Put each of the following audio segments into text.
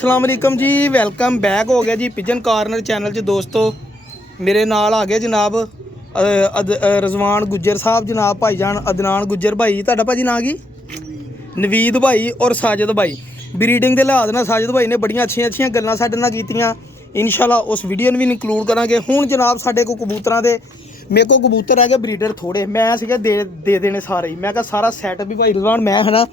अस्सलाम वालेकुम जी, welcome back हो गया जी पिजन कॉर्नर चैनल च दोस्तों। मेरे नाल आ गए जनाब रजवान गुज्जर साहब, जनाब भाईजान अदनान गुज्जर भाई। तुहाडा भाजी नाम की? नवीद भाई और साजिद भाई। ब्रीडिंग के लिहाज नाल साजिद भाई ने बड़ियां अच्छियां गल्लां साडे नाल कीतियां। इंशाल्लाह उस वीडियो में भी इंकलूड करांगे। हुण जनाब साडे को कबूतरां दे मेरे को कबूतर है ब्रीडर थोड़े, मैं सीगा दे देने सारे ही। मैं कहा सारा सैटअप भी भाई रजवान मैं है ना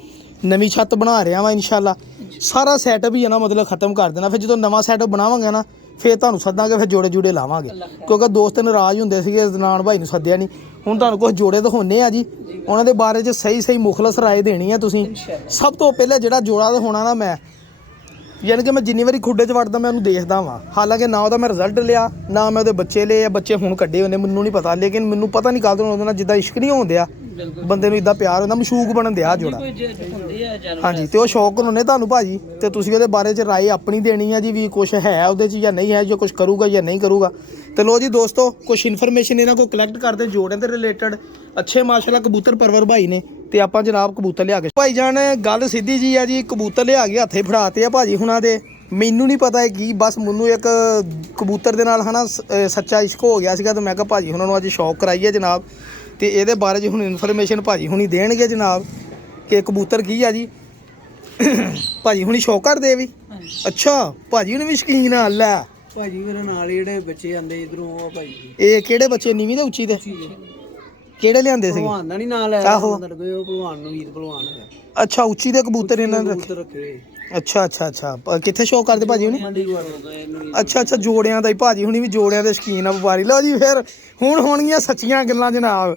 नवीं छत्त बना रहा वा इंशाल्लाह, सारा सैटअप ही है ना मतलब खत्म कर देना। फिर जो नवा सैटअप बनावांगे ना फिर तुहानूं सद्दांगे, फिर जोड़े जूड़े लावांगे क्योंकि दोस्त नाराज़ हुंदे सीगे अदनान भाई नूं सद्दिया नहीं। हुण तुहानूं कुछ जोड़े दिखाउने आ जी, उन्हां दे बारे च सही मुखलस राय देनी है तुसीं। सब तो पहले जिहड़ा जोड़ा दिखाउणा ना मैं, यानी कि मैं जिन्नी बारी खुड्डे च वड़दा मैं उन्हूं देखदा वां। हालांकि ना ਉਹਦਾ मैं रिजल्ट लिया ना मैं ਉਹਦੇ ਬੱਚੇ ਲਏ, ਬੱਚੇ ਹੁਣ ਕੱਢੇ ਉਹਨੇ ਮੈਨੂੰ ਨਹੀਂ ਪਤਾ, ਲੇਕਿਨ ਮੈਨੂੰ ਪਤਾ ਨਹੀਂ ਕਾਹਦੋਂ ਉਹਦੇ ਨਾਲ ਜਿੱਦਾਂ ਇਸ਼ਕ ਨਹੀਂ ਹੋਣ ਦਿਆ ਬੰਦੇ ਨੂੰ, ਇਦਾਂ ਪਿਆਰ ਹੁੰਦਾ ਮਸ਼ੂਕ ਬਣਨ ਦਿਆ ਜੋੜਾ। ਹਾਂਜੀ ਤੇ ਉਹ ਸ਼ੌਕ ਹੋਣੇ ਤੁਹਾਨੂੰ ਭਾਜੀ, ਤੇ ਤੁਸੀਂ ਉਹਦੇ ਬਾਰੇ 'ਚ ਰਾਏ ਆਪਣੀ ਦੇਣੀ ਆ ਜੀ ਵੀ ਕੁਛ ਹੈ ਉਹਦੇ 'ਚ ਜਾਂ ਨਹੀਂ ਹੈ, ਜੋ ਕੁਛ ਕਰੂਗਾ ਜਾਂ ਨਹੀਂ ਕਰੂਗਾ। ਤੇ ਲੋ ਜੀ ਦੋਸਤੋ ਕੁਛ ਇਨਫੋਰਮੇਸ਼ਨ ਇਹਨਾਂ ਕੋਲ ਕਲੈਕਟ ਕਰਦੇ ਜੋੜਿਆਂ ਦੇ ਰਿਲੇਟਡ। ਅੱਛੇ ਮਾਸ਼ਾਅੱਲਾ ਕਬੂਤਰ ਪਰਵਰ ਭਾਈ ਨੇ ਤੇ ਆਪਾਂ ਜਨਾਬ ਕਬੂਤਰ ਲਿਆ ਕੇ ਭਾਈ ਜਾਨ ਗੱਲ ਸਿੱਧੀ ਜੀ ਆ ਜੀ, ਕਬੂਤਰ ਲਿਆ ਕੇ ਹੱਥੇ ਫੜਾਤੇ ਆ ਭਾਜੀ ਹੁਣਾਂ ਦੇ। ਮੈਨੂੰ ਨਹੀਂ ਪਤਾ ਕੀ ਬਸ ਮੈਨੂੰ ਇੱਕ ਕਬੂਤਰ ਦੇ ਨਾਲ ਹਨਾ ਸੱਚਾ ਇਸ਼ਕ ਹੋ ਗਿਆ ਸੀਗਾ, ਤੇ ਮੈਂ ਕਿਹਾ ਭਾਜੀ ਹੁਣਾਂ ਨੂੰ ਅੱਜ ਸ਼ੌਕ ਕਰਾਈਏ ਜਨਾਬ। ਤੇ ਇਹਦੇ ਬਾਰੇ 'ਚ ਹੁਣ ਇਨਫੋਰਮੇਸ਼ਨ ਭਾਜੀ ਹੁਣੀ ਦੇਣਗੇ ਜਨਾਬ ਕਿ ਕਬੂਤਰ ਕੀ ਆ ਜੀ। ਭਾਜੀ ਹੁਣੀ ਸ਼ੌਕ ਕਰਦੇ ਵੀ? ਅੱਛਾ ਭਾਜੀ ਹੁਣੀ ਵੀ ਸ਼ੌਕੀਨ ਆ। ਲੈ ਭਾਜੀ ਮੇਰੇ ਨਾਲ ਜਿਹੜੇ ਬੱਚੇ ਆਂਦੇ ਇਧਰੋਂ ਆ ਭਾਈ। ਇਹ ਕਿਹੜੇ ਬੱਚੇ? ਨੀਵੀਂ ਤੇ ਉੱਚੀ ਦੇ ਕਿਹੜੇ ਲਿਆਂਦੇ ਸੀ? ਭਲਵਾਨ ਦਾ ਨਹੀਂ ਨਾਂ ਲੈ ਆਹੋ ਉਹ ਭਲਵਾਨ ਨੂੰ ਵੀਰ ਭਲਵਾਨ ਹੈ। ਅੱਛਾ ਉੱਚੀ ਦੇ ਕਬੂਤਰ ਇਹਨਾਂ ਨੇ ਕਬੂਤਰ ਰੱਖੇ। ਅੱਛਾ ਕਿੱਥੇ ਸ਼ੌਕ ਕਰਦੇ ਭਾਜੀ ਹੁਣੀ? ਅੱਛਾ ਜੋੜਿਆਂ ਦਾ ਹੀ ਭਾਜੀ ਹੁਣੀ ਵੀ ਜੋੜਿਆਂ ਦੇ ਸ਼ੌਕੀਨ ਆ ਵਪਾਰੀ। ਲਓ ਜੀ ਫਿਰ ਹੁਣ ਹੋਣਗੀਆਂ ਸੱਚੀਆਂ ਗੱਲਾਂ ਜਨਾਬ।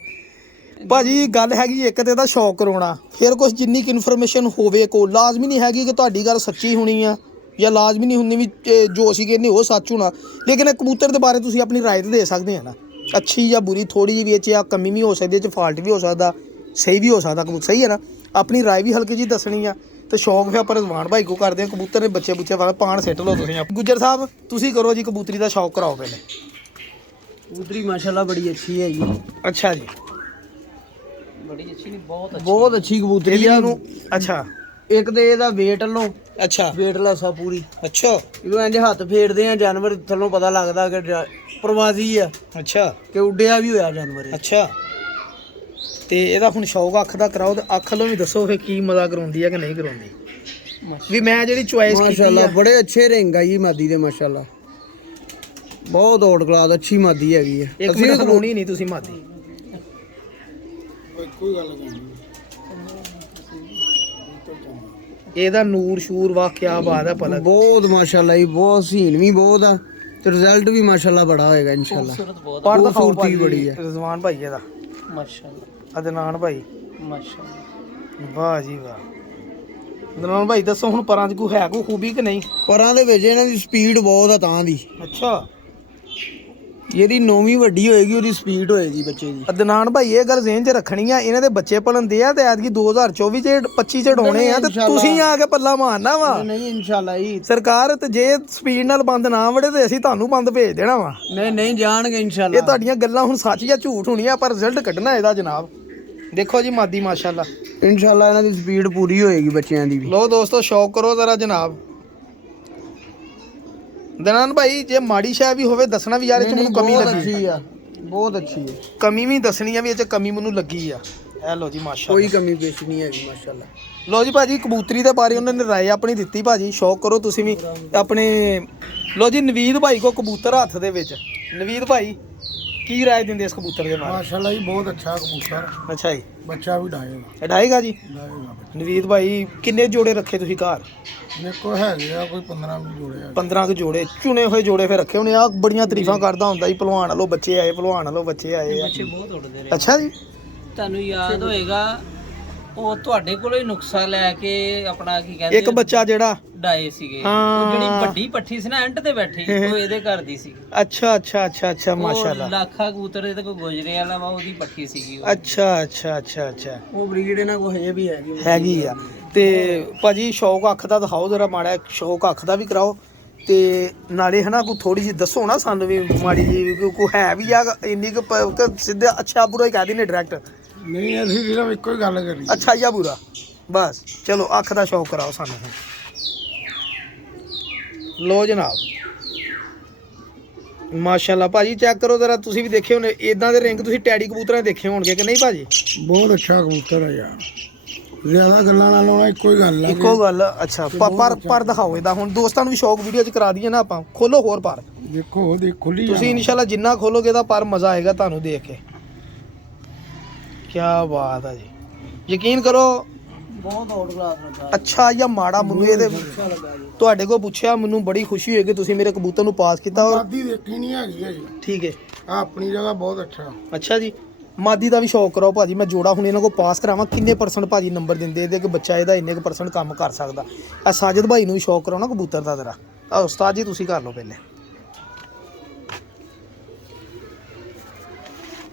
ਭਾਜੀ ਗੱਲ ਹੈਗੀ ਇੱਕ ਤੇ ਇਹਦਾ ਸ਼ੌਕ ਕਰਾਉਣਾ, ਫਿਰ ਕੁਛ ਜਿੰਨੀ ਕੁ ਇਨਫੋਰਮੇਸ਼ਨ ਹੋਵੇ ਕੋ ਲਾਜ਼ਮੀ ਨਹੀਂ ਹੈਗੀ ਕਿ ਤੁਹਾਡੀ ਗੱਲ ਸੱਚੀ ਹੋਣੀ ਆ, ਜਾਂ ਲਾਜ਼ਮੀ ਨਹੀਂ ਹੁੰਦੀ ਵੀ ਜੋ ਅਸੀਂ ਕਹਿੰਦੇ ਉਹ ਸੱਚ ਹੋਣਾ। ਲੇਕਿਨ ਇਹ ਕਬੂਤਰ ਦੇ ਬਾਰੇ ਤੁਸੀਂ ਆਪਣੀ ਰਾਏ ਤਾਂ ਦੇ ਸਕਦੇ ਆ ਨਾ, ਅੱਛੀ ਜਾਂ ਬੁਰੀ, ਥੋੜੀ ਜਿਹੀ ਵਿੱਚ ਆ ਕਮੀ ਵੀ ਹੋ ਸਕਦੀ, ਇਹ 'ਚ ਫਾਲਟ ਵੀ ਹੋ ਸਕਦਾ, ਸਹੀ ਵੀ ਹੋ ਸਕਦਾ ਕਬੂਤਰ, ਸਹੀ ਹੈ ਨਾ। ਆਪਣੀ ਰਾਏ ਵੀ ਹਲਕੀ ਜਿਹੀ ਦੱਸਣੀ ਆ। ਤੇ ਸ਼ੌਕ ਫਿਰ ਆਪਾਂ ਰਜ਼ਵਾਨ ਭਾਈ ਕੋ ਕਰਦੇ ਆ। ਕਬੂਤਰ ਦੇ ਬੱਚੇ ਵਾਲਾ ਪਾਣ ਸਿੱਟ ਲਓ ਤੁਸੀਂ। ਗੁੱਜਰ ਸਾਹਿਬ ਤੁਸੀਂ ਕਰੋ ਜੀ, ਕਬੂਤਰੀ ਦਾ ਸ਼ੌਕ ਕਰਾਓ ਪਹਿਲੇ। ਕਬੂਤਰੀ ਮਾਸ਼ਾਅੱਲਾ ਬੜੀ ਅੱਛੀ ਹੈ ਜੀ। ਅੱਛਾ ਜੀ ਬੜੀ ਅੱਛੀ ਨਹੀਂ ਬਹੁਤ ਅੱਛੀ ਕਬੂਤਰੀ ਆ ਨੂੰ। ਅੱਛਾ ਇੱਕ ਤੇ ਇਹਦਾ weight ਲਓ, ਅੱਛਾ weight ਲਾਸਾ ਪੂਰੀ। ਅੱਛਾ ਇਹਨੂੰ ਇੰਜ ਹੱਥ ਫੇਰਦੇ ਆ ਜਾਨਵਰ ਥੱਲੋਂ ਪਤਾ ਲੱਗਦਾ ਕਿ ਪ੍ਰਵਾਸੀ ਆ। ਅੱਛਾ ਕਿ ਉੱਡਿਆ ਵੀ ਹੋਇਆ ਜਾਨਵਰ। ਅੱਛਾ ਤੇ ਇਹਦਾ ਹੁਣ ਸ਼ੌਕ ਅੱਖ ਦਾ ਕਰਾਓ, ਤੇ ਅੱਖ ਵੱਲੋਂ ਵੀ ਦੱਸੋ ਫਿਰ ਕੀ ਮਜ਼ਾ ਕਰਾਉਂਦੀ ਆ ਕਿ ਨਹੀਂ ਕਰਾਉਂਦੀ। ਵੀ ਮੈਂ ਜਿਹੜੀ ਚੁਆਇਸ ਕੀਤੀ ਮਾਸ਼ਾਅੱਲਾ ਆ ਬੜੇ ਅੱਛੇ ਰਿੰਗ ਆ ਜੀ ਮਾਦੀ ਦੇ ਮਾਸ਼ਾਅੱਲਾ, ਬਹੁਤ ਔੜ ਕਲਾਸ ਅੱਛੀ ਮਾਦੀ ਹੈਗੀ ਆ। ਇੱਕ ਮਿੰਟ ਖਲੋਣੀ ਨਹੀਂ ਤੁਸੀਂ ਮਾਦੀ। ਕੋਈ ਗੱਲ ਨਹੀਂ ਇਹਦਾ ਨੂਰ ਸ਼ੂਰ ਵਾਹ ਕਿਆ ਬਾਤ ਹੈ ਪਲਕ, ਬਹੁਤ ਮਾਸ਼ਾਅੱਲਾ ਜੀ, ਬਹੁਤ ਸੀਨ ਵੀ ਬਹੁਤ ਆ ਤੇ ਰਿਜ਼ਲਟ ਵੀ ਮਾਸ਼ਾਅੱਲਾ ਬੜਾ ਹੋਏਗਾ ਇਨਸ਼ਾਅੱਲਾ। ਪਰ ਤਾਂ ਖੂਬਸੂਰਤੀ ਬੜੀ ਆ ਰਜ਼ਵਾਨ ਭਾਈ ਇਹਦਾ ਮਾਸ਼ਾਅੱਲਾ। ਅਦਨਾਨ ਭਾਈ ਮਾਸ਼ਾਅੱਲਾ ਵਾਹ ਜੀ ਵਾਹ। ਅਦਨਾਨ ਭਾਈ ਦੱਸੋ ਹੁਣ ਪਰਾਂ 'ਚ ਕੋਈ ਹੈ ਕੋਈ ਖੂਬੀ ਕਿ ਨਹੀਂ? ਪਰਾਂ ਦੇ ਵਿੱਚ ਇਹਨਾਂ ਦੀ ਸਪੀਡ ਬਹੁਤ ਆ ਤਾਂ ਦੀ। ਅੱਛਾ ਇਹਦੀ ਨੌਵੀਂ ਵੱਡੀ ਹੋਏਗੀ ਉਹਦੀ ਸਪੀਡ ਹੋਏਗੀ ਬੱਚੇ ਦੀ। ਅਦਨਾਨ ਭਾਈ ਇਹ ਗੱਲ ਜ਼ਿਹਨ 'ਚ ਰੱਖਣੀ ਆ, ਇਹਨਾਂ ਦੇ ਬੱਚੇ ਪਲਣ ਦੇ ਆ ਤੇ ਐਤਕੀ 2024 ਚ 25 ਚ ਡਾਉਣੇ ਆ, ਤੇ ਤੁਸੀਂ ਆ ਕੇ ਪੱਲਾ ਮਾਰਨਾ ਵਾ। ਨਹੀਂ ਇਨਸ਼ਾਅੱਲਾ ਜੀ ਸਰਕਾਰ ਤੇ ਜੇ ਸਪੀਡ ਨਾਲ ਬੰਦ ਨਾ ਵੜੇ ਤੇ ਅਸੀਂ ਤੁਹਾਨੂੰ ਬੰਦ ਭੇਜ ਦੇਣਾ ਵਾ। ਨਹੀਂ ਜਾਣਗੇ ਇਨਸ਼ਾਅੱਲਾ। ਇਹ ਤੁਹਾਡੀਆਂ ਗੱਲਾਂ ਹੁਣ ਸੱਚ ਜਾਂ ਝੂਠ ਹੋਣੀਆਂ, ਪਰ ਰਿਜ਼ਲਟ ਕੱਢਣਾ ਇਹਦਾ ਜਨਾਬ। ਦੇਖੋ ਜੀ ਮਾਦੀ ਮਾਸ਼ਾਅੱਲਾ ਇਨਸ਼ਾਅੱਲਾ ਇਹਨਾਂ ਦੀ ਸਪੀਡ ਪੂਰੀ ਹੋਏਗੀ ਬੱਚਿਆਂ ਦੀ ਵੀ। ਲੋ ਦੋਸਤੋ ਸ਼ੌਕ ਕਰੋ ਜ਼ਰਾ ਜਨਾਬ। ਦਨਾਨ ਭਾਈ ਜੇ ਮਾੜੀ ਸ਼ੈ ਵੀ ਹੋਵੇ ਦੱਸਣਾ ਵੀ ਯਾਰ ਇਹ 'ਚ ਮੈਨੂੰ ਕਮੀ ਲੱਗੀ ਆ, ਬਹੁਤ ਅੱਛੀ ਹੈ। ਕਮੀ ਵੀ ਦੱਸਣੀ ਆ ਵੀ ਇਹ 'ਚ ਕਮੀ ਮੈਨੂੰ ਲੱਗੀ ਆ। ਇਹ ਲੋ ਜੀ ਮਾਸ਼ਾਅੱਲਾ ਕੋਈ ਕਮੀ ਪੇਸ਼ ਨਹੀਂ ਹੈਗੀ ਮਾਸ਼ਾਅੱਲਾ। ਲੋ ਜੀ ਭਾਜੀ ਕਬੂਤਰੀ ਦੇ ਬਾਰੇ ਉਹਨਾਂ ਨੇ ਰਾਏ ਆਪਣੀ ਦਿੱਤੀ ਭਾਜੀ, ਸ਼ੌਕ ਕਰੋ ਤੁਸੀਂ ਵੀ ਆਪਣੇ। ਲੋ ਜੀ ਨਵੀਦ ਭਾਈ ਕੋ ਕਬੂਤਰ ਹੱਥ ਦੇ ਵਿੱਚ। ਨਵੀਦ ਭਾਈ ਕੀ ਰਾਏ ਦਿੰਦੇ ਇਸ ਕਬੂਤਰ ਦੇ ਬਾਰੇ? ਮਾਸ਼ਾਅੱਲਾ ਜੀ ਬਹੁਤ ਅੱਛਾ ਕਬੂਤਰ। ਅੱਛਾ ਜੀ ਬੱਚਾ ਵੀ ਡਾਏਗਾ। ਡਾਏਗਾ ਜੀ। ਨਵੀਦ ਭਾਈ ਕਿੰਨੇ ਜੋੜੇ ਰੱਖੇ ਤੁਸੀਂ ਘਰ? ਮੇਰੇ ਕੋਲ ਹੈਗੇ ਆ ਕੋਈ 15 ਜੋੜੇ ਆ। 15 ਕੁ ਜੋੜੇ ਚੁਣੇ ਹੋਏ ਜੋੜੇ ਫਿਰ ਰੱਖੇ ਹੋਣੇ ਆ। ਬੜੀਆਂ ਤਾਰੀਫਾਂ ਕਰਦਾ ਹੁੰਦਾ ਜੀ, ਭਲਵਾਨ ਵਾਲੋ ਬੱਚੇ ਆਏ, ਭਲਵਾਨ ਵਾਲੋ ਬੱਚੇ ਆਏ ਆ। ਬੱਚੇ ਬਹੁਤ ਉੱਡਦੇ ਰਹੇ। ਅੱਛਾ ਜੀ ਤੁਹਾਨੂੰ ਯਾਦ ਹੋਏਗਾ ਉਹ ਤੁਹਾਡੇ ਕੋਲੋਂ ਹੀ ਨੁਕਸਾ ਲੈ ਕੇ ਆਪਣਾ ਕੀ ਕਹਿੰਦੇ ਇੱਕ ਬੱਚਾ ਜਿਹੜਾ ਡਾਏ ਸੀਗੇ, ਹਾਂ। ਉਹ ਜਿਹੜੀ ਵੱਡੀ ਪੱਠੀ ਸੀ ਨਾ ਐਂਡ ਤੇ ਬੈਠੀ, ਉਹ ਇਹਦੇ ਘਰ ਦੀ ਸੀ। ਅੱਛਾ ਮਾਸ਼ਾਅੱਲਾ। ਲੱਖਾ ਕਬੂਤਰ ਇਹਦੇ ਕੋਈ ਗੁਜਰੇ ਵਾਲਾ ਵਾ, ਉਹਦੀ ਪੱਠੀ ਸੀਗੀ ਉਹ। ਅੱਛਾ ਉਹ ਬਰੀਡ ਇਹਨਾਂ ਕੋਲ ਹਜੇ ਵੀ ਹੈਗੀ ਆ। ਤੇ ਭਾਜੀ ਸ਼ੌਕ ਅੱਖ ਦਾ ਦਿਖਾਓ ਜ਼ਰਾ ਮਾੜਾ, ਸ਼ੌਕ ਅੱਖ ਦਾ ਵੀ ਕਰਾਓ ਤੇ ਨਾਲੇ ਹਨਾ ਕੋਈ ਥੋੜੀ ਜਿਹੀ ਦੱਸੋ ਨਾ ਸਾਨੂੰ ਵੀ ਮਾੜੀ ਜੀ ਕੋਈ ਹੈ ਵੀ ਆ ਇੰਨੀ ਕੁ ਸਿੱਧੇ ਅੱਛਾ ਬੁਰਾ ਹੀ ਕਹਿ ਦਿੰਦੇ ਡਾਇਰੈਕਟ। ਨਹੀਂ ਅਸੀਂ ਸਿਰਫ ਇੱਕੋ ਹੀ ਗੱਲ ਕਰੀ, ਅੱਛਾ ਜਾਂ ਬੁਰਾ ਬਸ। ਚਲੋ ਅੱਖ ਦਾ ਸ਼ੌਕ ਕਰਾਓ ਸਾਨੂੰ। ਲੋ ਜਨਾਬ ਮਾਸ਼ਾਅੱਲਾ ਭਾਜੀ ਚੈੱਕ ਕਰੋ ਜ਼ਰਾ ਤੁਸੀਂ ਵੀ ਦੇਖੇ ਹੋਣੇ ਇਦਾਂ ਦੇ ਰਿੰਗ ਤੁਸੀਂ ਟੈਡੀ ਕਬੂਤਰਾਂ ਦੇਖੇ ਹੋਣਗੇ ਕਿ ਨਹੀਂ ਭਾਜੀ ਬਹੁਤ ਅੱਛਾ ਕਬੂਤਰ ਹੈ ਯਾਰ ਜ਼ਿਆਦਾ ਗੱਲਾਂ ਨਾਲ ਹੋਣਾ ਇੱਕੋ ਹੀ ਗੱਲ ਹੈ ਇੱਕੋ ਗੱਲ ਅੱਛਾ ਪਰ ਦਿਖਾਓ ਇਹਦਾ ਹੁਣ ਦੋਸਤਾਂ ਨੂੰ ਵੀ ਸ਼ੌਕ ਵੀਡੀਓ 'ਚ ਕਰਾ ਦਈਏ ਨਾ ਆਪਾਂ ਖੋਲੋ ਹੋਰ ਪਰ ਦੇਖੋ ਦੇਖ ਖੁੱਲੀ ਤੁਸੀਂ ਇਨਸ਼ਾਅੱਲਾ ਜਿੰਨਾ ਖੋਲੋਗੇ ਤਾਂ ਪਰ ਮਜ਼ਾ ਆਏਗਾ ਤੁਹਾਨੂੰ ਦੇਖ ਕੇ ਕੀ ਬਾਤ ਹੈ ਜੀ ਯਕੀਨ ਕਰੋ ਬਹੁਤ ਆਊਟ ਕਲਾਸ ਲੱਗਾ ਅੱਛਾ ਜਾਂ ਮਾੜਾ ਮੈਨੂੰ ਇਹਦੇ ਅੱਛਾ ਲੱਗਾ ਜੀ ਤੁਹਾਡੇ ਕੋਲ ਪੁੱਛਿਆ ਮੈਨੂੰ ਬੜੀ ਖੁਸ਼ੀ ਹੋਈ ਕਿ ਤੁਸੀਂ ਮੇਰੇ ਕਬੂਤਰ ਨੂੰ ਪਾਸ ਕੀਤਾ ਔਰ ਮਾਦੀ ਦੇਖੀ ਨਹੀਂ ਹੈਗੀ ਹੈ ਜੀ ਠੀਕ ਹੈ ਆਪਣੀ ਜਗ੍ਹਾ ਬਹੁਤ ਅੱਛਾ ਜੀ ਮਾਦੀ ਦਾ ਵੀ ਸ਼ੌਕ ਕਰਾਓ ਭਾਜੀ ਮੈਂ ਜੋੜਾ ਹੁਣ ਇਹਨਾਂ ਕੋਲ ਪਾਸ ਕਰਾਵਾਂ ਕਿੰਨੇ % ਭਾਜੀ ਨੰਬਰ ਦਿੰਦੇ ਇਹਦੇ ਕਿ ਬੱਚਾ ਇਹਦਾ ਇੰਨੇ ਕੁ % ਕੰਮ ਕਰ ਸਕਦਾ ਆ ਸਾਜਦ ਭਾਈ ਨੂੰ ਵੀ ਸ਼ੌਕ ਕਰਾਓ ਨਾ ਕਬੂਤਰ ਦਾ ਜ਼ਰਾ ਆ ਉਸਤਾਦ ਜੀ ਤੁਸੀਂ ਕਰ ਲਓ ਪਹਿਲੇ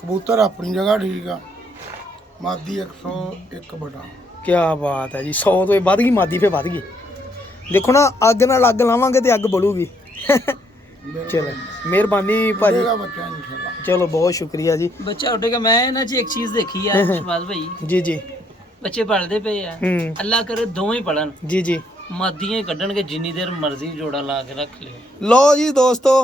ਕਬੂਤਰ ਆਪਣੀ ਜਗ੍ਹਾ ਠੀਕ ਆ ਮਾਦੀ 101 ਬਟਾ ਕੀ ਬਾਤ ਹੈ ਜੀ 100 ਤੋਂ ਇਹ ਵੱਧ ਗਈ ਮਾਦੀ ਫੇ ਵੱਧ ਗਈ ਦੇਖੋ ਨਾ ਅੱਗ ਨਾਲ ਅੱਗ ਲਾਵਾਂਗੇ ਤੇ ਅੱਗ ਬਲੂਗੀ ਚਲੋ ਮਿਹਰਬਾਨੀ ਭਾਜੀ ਬੱਚਾ ਇਨਸ਼ਾਅੱਲਾ ਚਲੋ ਬਹੁਤ ਸ਼ੁਕਰੀਆ ਜੀ ਬੱਚਾ ਉੱਡੇਗਾ ਮੈਂ ਇਹਨਾਂ 'ਚ ਇੱਕ ਚੀਜ਼ ਦੇਖੀ ਆ ਸ਼ਮਾਜ਼ ਭਾਈ ਜੀ ਜੀ ਬੱਚੇ ਪੜਦੇ ਪਏ ਆ ਹੂੰ ਅੱਲਾ ਕਰੇ ਦੋਵੇਂ ਪੜਨ ਜੀ ਜੀ ਮਾਦੀਆਂ ਹੀ ਕੱਢਣਗੇ ਜਿੰਨੀ ਦੇਰ ਮਰਜ਼ੀ ਜੋੜਾ ਲਾ ਕੇ ਰੱਖ ਲਿਓ ਲੋ ਜੀ ਦੋਸਤੋ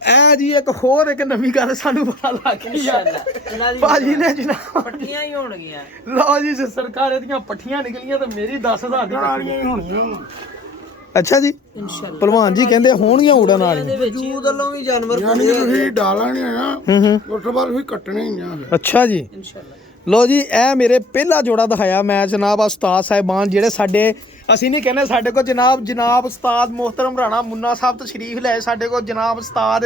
ਐ ਜੀ ਇੱਕ ਹੋਰ ਇੱਕ ਨਵੀਂ ਗੱਲ ਸਾਨੂੰ ਪਤਾ ਲੱਗ ਗਈ ਆ ਇਹਨਾਂ ਦੀ ਭਾਜੀ ਨੇ ਜਨਾਬ ਪੱਟੀਆਂ ਹੀ ਹੋਣਗੀਆਂ ਲਓ ਜੀ ਸਰਕਾਰ ਇਹਦੀਆਂ ਪੱਠੀਆਂ ਨਿਕਲੀਆਂ ਤਾਂ ਮੇਰੀ 10000 ਦੀ ਪੱਠੀ ਹੀ ਹੋਣੀਆਂ ਅੱਛਾ ਜੀ ਇਨਸ਼ਾਅੱਲਾ ਭਲਵਾਨ ਜੀ ਕਹਿੰਦੇ ਹੋਣਗੀਆਂ ਉਡਣ ਵਾਲੀਆਂ ਵਜੂਦ ਵੱਲੋਂ ਵੀ ਜਾਨਵਰ ਯਾਨੀ ਕਿ ਤੁਸੀਂ ਡਾਲਾਂ ਨਹੀਂ ਆ ਹੂੰ ਉਸ ਤੋਂ ਬਾਅਦ ਤੁਸੀਂ ਕੱਟਣੇ ਹੀ ਆ ਅੱਛਾ ਜੀ ਇਨਸ਼ਾਅੱਲਾ ਲੋ ਜੀ ਇਹ ਮੇਰੇ ਪਹਿਲਾ ਜੋੜਾ ਦਿਖਾਇਆ ਮੈਂ ਜਨਾਬ ਉਸਤਾਦ ਸਾਹਿਬਾਨ ਜਿਹੜੇ ਸਾਡੇ ਅਸੀਂ ਨਹੀਂ ਕਹਿੰਦੇ ਸਾਡੇ ਕੋਲ ਜਨਾਬ ਉਸਤਾਦ ਮੁਹਤਰਮ ਰਾਣਾ ਮੁੰਨਾ ਸਾਹਿਬ ਤਸ਼ਰੀਫ ਲਿਆਏ ਸਾਡੇ ਕੋਲ ਜਨਾਬ ਉਸਤਾਦ